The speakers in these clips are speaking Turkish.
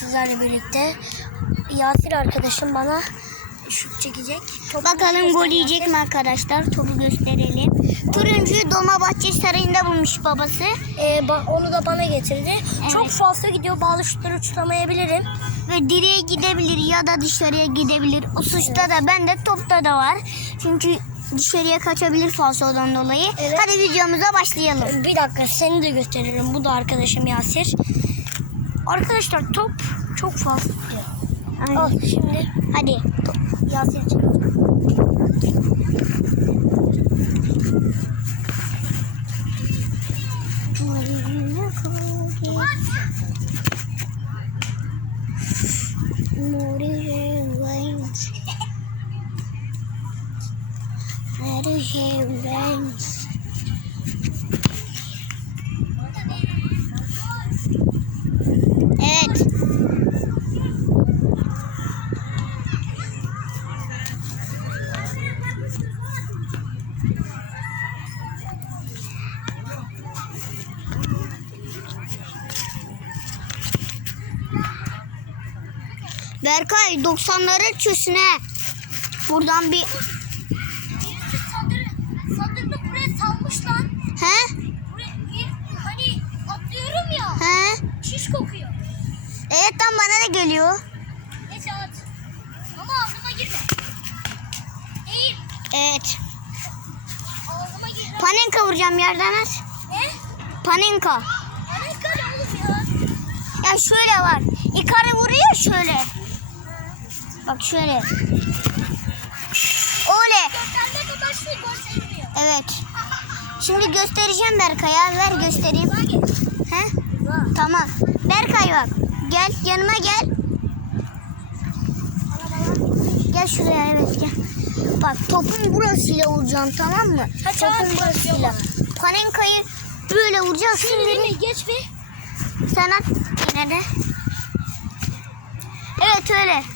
sizlerle birlikte. Yasir arkadaşım bana şut çekecek. Topu Bakalım gol yiyecek Yasir. mi arkadaşlar? Topu gösterelim. Turuncuyu Dolmabahçe Sarayı'nda bulmuş babası. Ee, onu da bana getirdi. Evet. Çok fazla gidiyor. Bazı şutları uçuramayabilirim. Ve direğe gidebilir ya da dışarıya gidebilir. O suçta da bende topta da var. Çünkü dışarıya kaçabilir falsodan dolayı. Evet. Hadi videomuza başlayalım. Bir dakika seni de gösteririm. Bu da arkadaşım Yasir. Arkadaşlar top çok fazla gidiyor. Al şimdi Hadi. Yasir çıkacak. Evet. Berkay 90'ları çösüne. Buradan bir Sandırını buraya salmış lan. he Buraya bir hani atlıyorum ya. he. Şiş kokuyor. Evet tam bana da geliyor. Neyse at. Ama ağzıma girme. Değil. Evet. Ağzıma girme. Panenka vuracağım yerden at. Ne? Panenka. Yani kare oğlum ya. Ya şöyle var. Ikari vuruyor şöyle. Bak şöyle. Ole. Evet. Şimdi göstereceğim Berkay'a. Ver göstereyim. He? Tamam. Berkay bak. Gel yanıma gel. Gel şuraya evet gel. Bak topun burasıyla vuracağım tamam mı? Ha, topun burasıyla. Panenkayı böyle değil beni- mi? Geç bir. Sen at yine de. Evet öyle.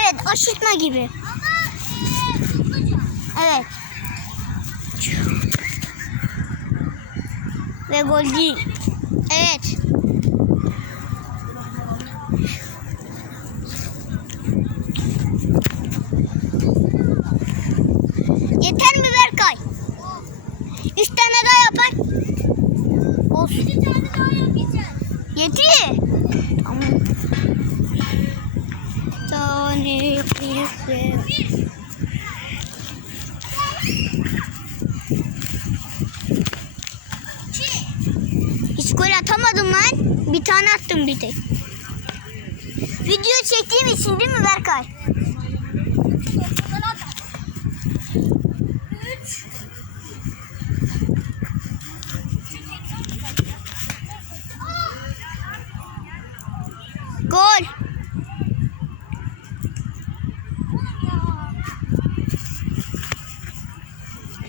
Evet aşırtma gibi. Evet. Ve gol değil. Evet. Yeter mi Berkay? Üç tane daha yapak. Olsun. Bir tane daha yapacağız. Yedi. Tane bir Hiç gol atamadım lan. Bir tane attım bir tek. Video çektiğim için değil mi Berkay? Ortadan at. Üç. Gol.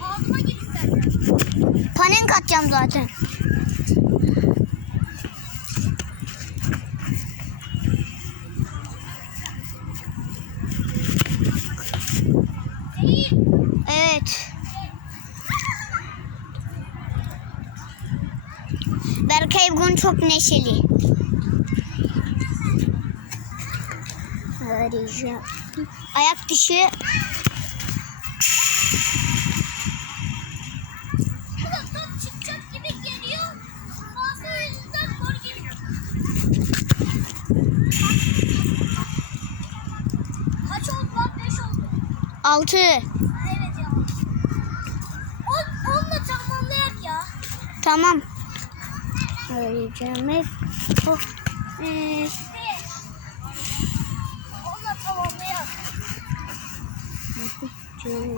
Ağzıma gir istersen. Panenk atacağım zaten. Evet. Berkay bugün çok neşeli. Ayak dışı. Ulan top çıkacak gibi geliyor. Bazı yüzden gol geliyor. Kaç oldu lan? Beş oldu. Altı. Evet ya. On, onunla tamamlayak ya. Tamam. Arayacağım hep. Oh. Ee. Onunla tamamlayak. İki.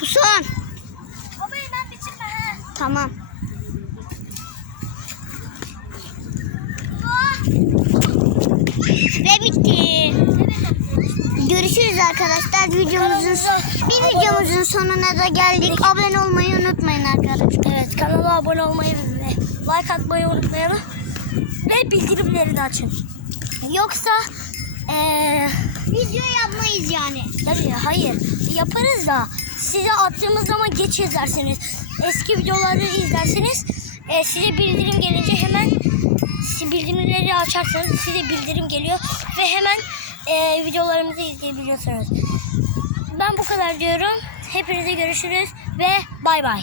bu son. Baba hemen bitirme he. Tamam. Ve bitti. Görüşürüz arkadaşlar. Videomuzun bir videomuzun sonuna da geldik. Abone olmayı unutmayın arkadaşlar. Evet kanala abone olmayı ve like atmayı unutmayalım. Ve bildirimleri de açın. Yoksa eee video yapmayız yani. Tabii hayır yaparız da size attığımız zaman geç izlersiniz. Eski videoları izlerseniz e, size bildirim gelince hemen bildirimleri açarsanız size bildirim geliyor ve hemen e, videolarımızı izleyebiliyorsunuz. Ben bu kadar diyorum. Hepinize görüşürüz ve bay bay.